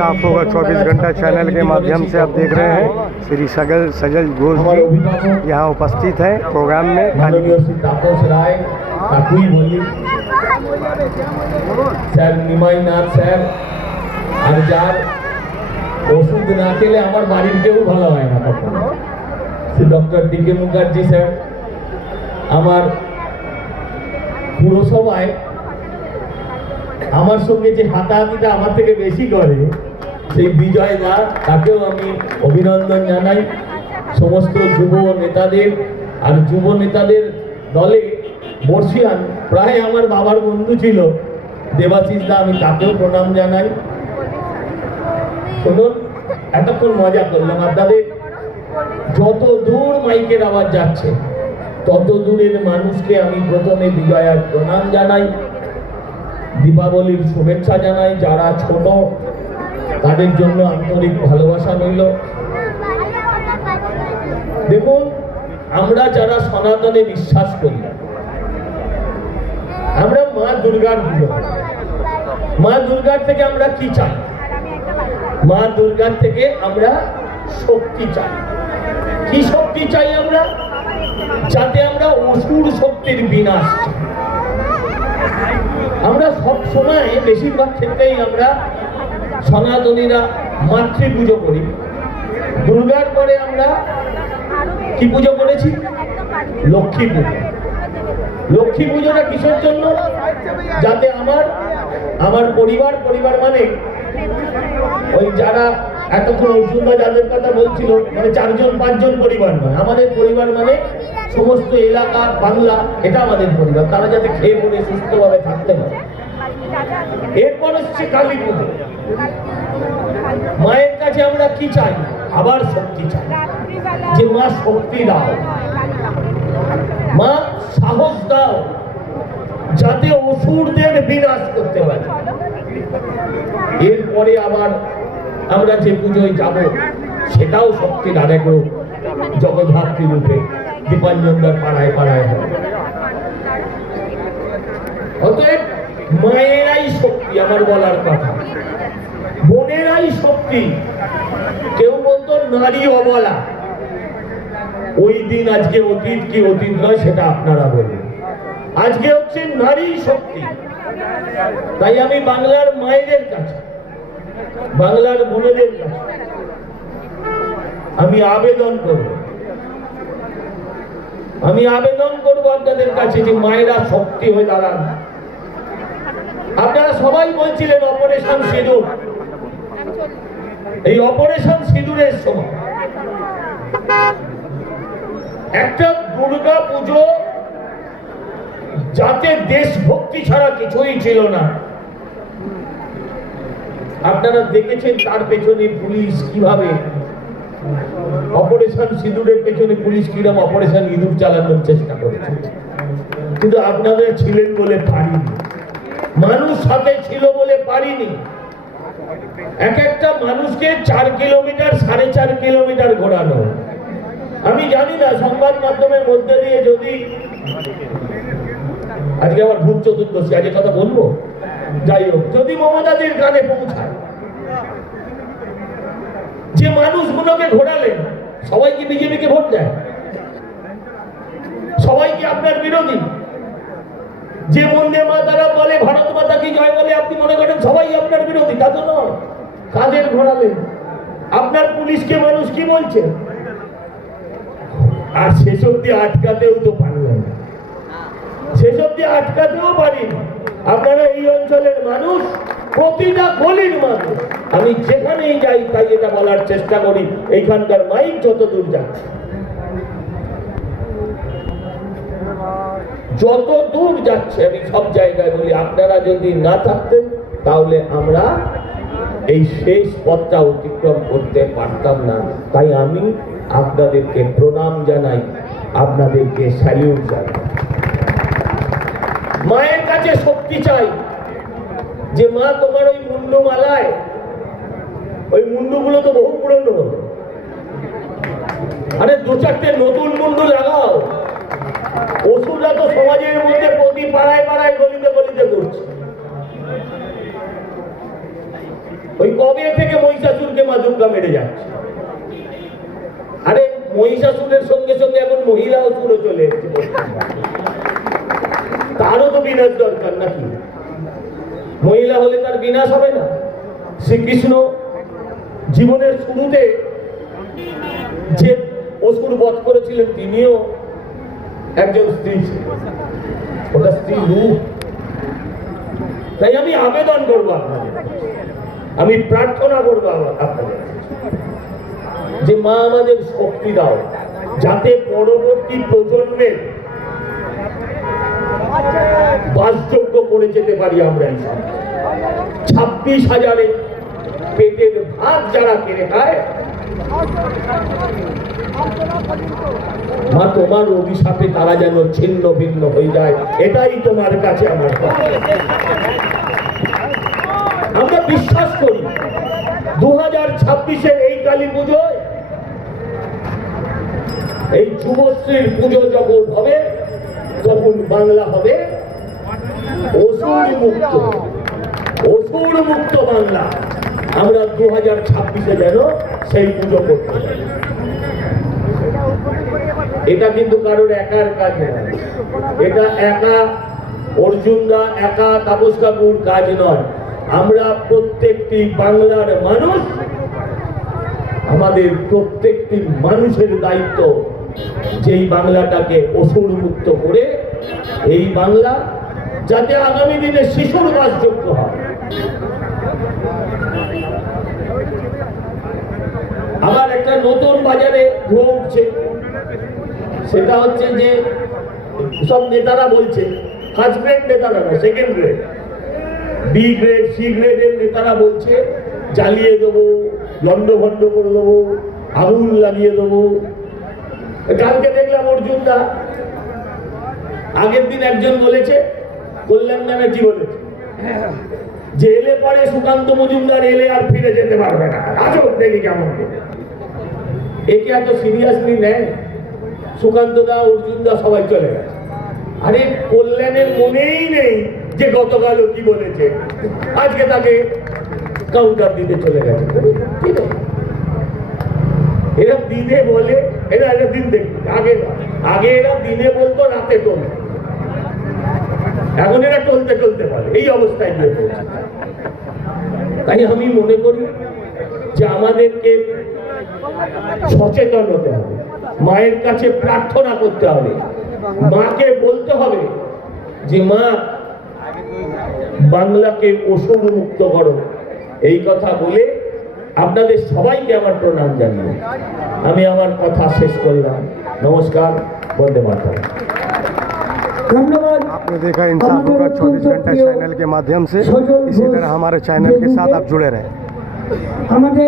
साफ होगा 24 घंटा चैनल के माध्यम से आप देख रहे हैं श्री सजल घोष जी यहाँ उपस्थित हैं प्रोग्राम में। तापस राय काकुई बोली স্যার নিমাইনাথ স্যার আর যার ওষুধ না খেলে আমার বাড়ির কেউ ভালো হয় না তখন ডক্টর ডিকে মুখার্জি স্যার আমার পুরসভায় আমার সঙ্গে যে হাতাহাতিটা আমার থেকে বেশি করে সেই বিজয় দা তাকেও আমি অভিনন্দন জানাই। সমস্ত যুব নেতাদের আর যুব নেতাদের দলে বর্ষিয়ান প্রায় আমার বাবার বন্ধু ছিল দেবাশিস দা, আমি তাকেও প্রণাম জানাই। শুনুন, এতক্ষণ মজা করলাম। আপনাদের যত দূর মাইকের আওয়াজ যাচ্ছে তত দূরের মানুষকে আমি প্রথমে বিজয়ার প্রণাম জানাই, দীপাবলির শুভেচ্ছা জানাই। যারা ছোট তাদের জন্য আন্তরিক ভালোবাসা রইল। দেখুন, আমরা যারা সনাতনে বিশ্বাস করি আমরা মা দুর্গার পুজো। মা দুর্গার থেকে আমরা কি চাই? মা দুর্গার থেকে আমরা শক্তি চাই। কি শক্তি চাই আমরা? যাতে আমরা অসুর শক্তির বিনাশ চাই। আমরা সব সময় বেশিরভাগ ক্ষেত্রেই আমরা সনাতনীরা মাতৃ পুজো করি। দুর্গার পরে আমরা কি পুজো করেছি? লক্ষ্মী পুজো। লক্ষ্মী পুজোটা কিসের জন্য? যাতে আমার পরিবার মানে ওই যারা এতক্ষণ অর্জুনদা যাদের কথা বলছিল, মানে 4 জন 5 জন পরিবার নয়, আমাদের পরিবার মানে সমস্ত এলাকা বাংলা, এটা আমাদের পরিবার। তারা যাতে খেয়ে পড়ে সুস্থভাবে থাকতে পারে। এরপর হচ্ছে কালী পুজো। মায়ের কাছে আমরা কি চাই? আবার শক্তি চাই, যে মা শক্তি দাও, মা সাহস দাও, যাতে অসুরদের বিনাশ করতে পারে। এরপরে আবার আমরা যে পুজোয় যাব সেটাও শক্তির আরেক রূপ, জগদ্ধাত্রী রূপে দীপাঞ্জনদার পাড়ায় পাড়ায় হবে। অতএব মায়েরাই শক্তি, আমার বলার কথা। বোনেরাই শক্তি। কেউ বলতো নারী অবলা, ওই দিন আজকে অতীত কি অতীত নয় সেটা আপনারা বলবেন। আজকে হচ্ছে নারী শক্তি। তাই আমি বাংলার মায়েদের কাছে, বাংলার বোনেদের কাছে আমি আবেদন করব আপনাদের কাছে যে মায়েরা শক্তি হয়ে দাঁড়ান। আপনারা সবাই বলছিলেন অপারেশন সিঁদুর। এই অপারেশন সিঁদুরের সময় একটা দুর্গা পুজো যাতে দেশভক্তি ছাড়া কিছুই ছিল না। আপনারা দেখেছেন তার পেছনে পুলিশ কিভাবে, অপারেশন সিঁদুরের পেছনে পুলিশ কিরকম অপারেশন ইঁদুর চালানোর চেষ্টা করেছে। কিন্তু আপনারা ছিলেন বলে পারিনি, মানুষ সাথে ছিল বলে পারিনি। এক একটা মানুষকে 4 কিলোমিটার 4.5 কিলোমিটার ঘোরানো। আমি জানি না সংবাদ মাধ্যমের মধ্যে দিয়ে যদি আজকে আবার ভূত চতুর্দশী, আজকে কথা বলবো, যাই হোক, যদি মমতাদের কানে পৌঁছায় যে মানুষগুলোকে ঘোরালেন, সবাই কি বিজেপিকে ভোট দেয়? সবাই কি আপনার বিরোধী? যে বন্দে মাতারা বলে, ভারত মাতা কি জয় বলে, আপনি মনে করেন সবাই আপনার বিরোধী? তা তো নয়। কাদের ঘোরালেন? আপনার পুলিশকে মানুষ কি বলছে? আর শেষ অব্দি আটকাতেও তো পারলেন না, শেষ অব্দি আটকাতেও পারিনি। আপনারা এই অঞ্চলের মানুষ, প্রতিটা গলির মানুষ। আমি যেখানেই যাই তাই এটা বলার চেষ্টা করি, এইখানকার মাইক যত দূর যাচ্ছে, যত দূর যাচ্ছে, আমি সব জায়গায় বলি, আপনারা যদি না থাকতেন তাহলে আমরা এই শেষ পথটা অতিক্রম করতে পারতাম না। তাই আমি আপনাদেরকে প্রণাম জানাই, আপনাদেরকে স্যালিউট জানাই। মায়ের কাছে শক্তি চাই, যে মা তোমার ওই মুন্ডু মালায়, ওই মুন্ডুগুলো তো বহু পুরনো হলো, আরে 2-4টে নতুন মুন্ডু লাগাও। ওষুধরা তো সমাজের মধ্যে প্রতি পাড়ায় পাড়ায় গলিতে গলিতে করছে। ওই কবে থেকে মহিষাসুরকে মা দুর্গা মেরে যাচ্ছে। আরে মহিষাসুরের সঙ্গে সঙ্গে এখন মহিলা অসুরও চলে এসেছে, তারও তো বিনাশ দরকার নাকি? মহিলা হলে তার বিনাশ হবে না? শ্রীকৃষ্ণ জীবনের শুরুতে যে অসুর বধ করেছিলেন তিনিও একজন স্ত্রী ছিলেন, ওটা স্ত্রী রূপ। তাই আমি আবেদন করবো আপনাদের, আমি প্রার্থনা করবো আপনাদের যে মা আমাদের শক্তি দাও, যাতে পরবর্তী প্রজন্মের বাসযোগ্য করে যেতে পারি আমরা। 26,000 পেটের ভাত যারা কিনে খায়, মা তোমার অভিশাপে তারা যেন ছিন্ন ভিন্ন হয়ে যায়, এটাই তোমার কাছে আমার কথা। আমরা বিশ্বাস করি 2026-এর এই কালী পুজোয়, এই যুবশ্রীর পুজো যখন হবে, তখন বাংলা হবে অসুর মুক্ত, অসুর মুক্ত বাংলা। আমরা 2026-এ যেন সেই পুজো করতে পারি। এটা কিন্তু কারোর একার কাজ নয়, এটা একা অর্জুনদা, একা তাপস কাকুর কাজ নয়। আমরা প্রত্যেকটি বাংলার মানুষ, আমাদের প্রত্যেকটি মানুষের দায়িত্ব যেই বাংলাটাকে অসুর মুক্ত করে, এই বাংলা যাতে আগামী দিনে শিশুর বাসযোগ্য হয়। আবার একটা নতুন বাজারে ধোঁয়া উঠছে, সেটা হচ্ছে যে সব নেতারা বলছে, ফার্স্ট গ্রেড নেতারা না, second grade, B grade, C গ্রেডের নেতারা বলছে জ্বালিয়ে দেবো, লন্ডভন্ড করে দেবো, আগুন লাগিয়ে দেবো। কালকে দেখলাম অর্জুনদা, আগের দিন একজন বলেছে, কল্যাণ ব্যানার্জি বলেছে যে এলে পরে সুকান্ত মজুমদার এলে আর ফিরে যেতে পারবে না। আজও দেখি কেমন একে এত সিরিয়াসলি নেয়। সুকান্ত দা, অর্জুন দা সবাই চলে গেছে। আরে কল্যাণের মনেই নেই যে গতকালও কি বলেছে, আজকে তাকে কাউন্টার দিতে চলে গেছে। এরা দিনে বলে, এরা একটা দিন দেখবে, আগে এরা দিনে বলতো, রাতে তোল, এখন এরা টলতে টলতে পারে। এই অবস্থায় গিয়ে পৌঁছে। তাই আমি মনে করি যে আমাদেরকে সচেতন হতে হবে, মায়ের কাছে প্রার্থনা করতে হবে, মাকে বলতে হবে যে মা বাংলাকে অসুর মুক্ত করো। এই কথা বলে আপনাদের সবাইকে আমার প্রণাম জানিয়ে আমি আমার কথা শেষ করলাম। নমস্কার, বন্দে মাতরম। धन्यवाद। आपने देखा इंसाफ होगा 24 घंटा चैनल के माध्यम से। इसी तरह हमारे चैनल के साथ आप जुड़े रहें। हमारे